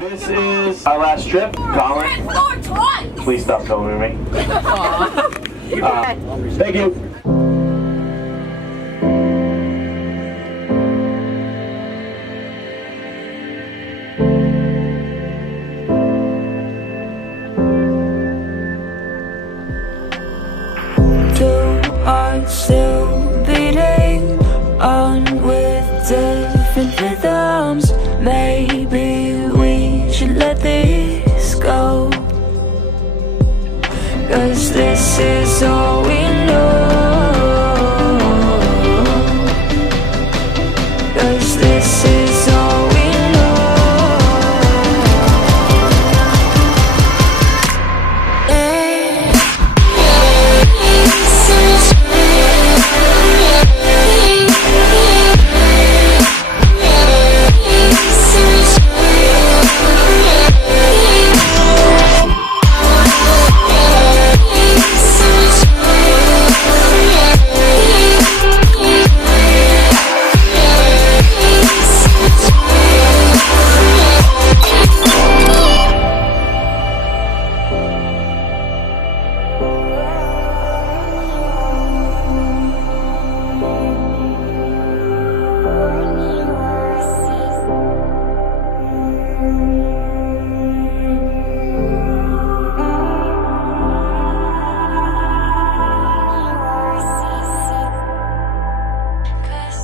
This is our last trip. Colin, please stop filming me. Thank you. Still beating on with different rhythms. Maybe we should let this go, 'cause this is all we know. 'Cause this is all we know.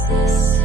This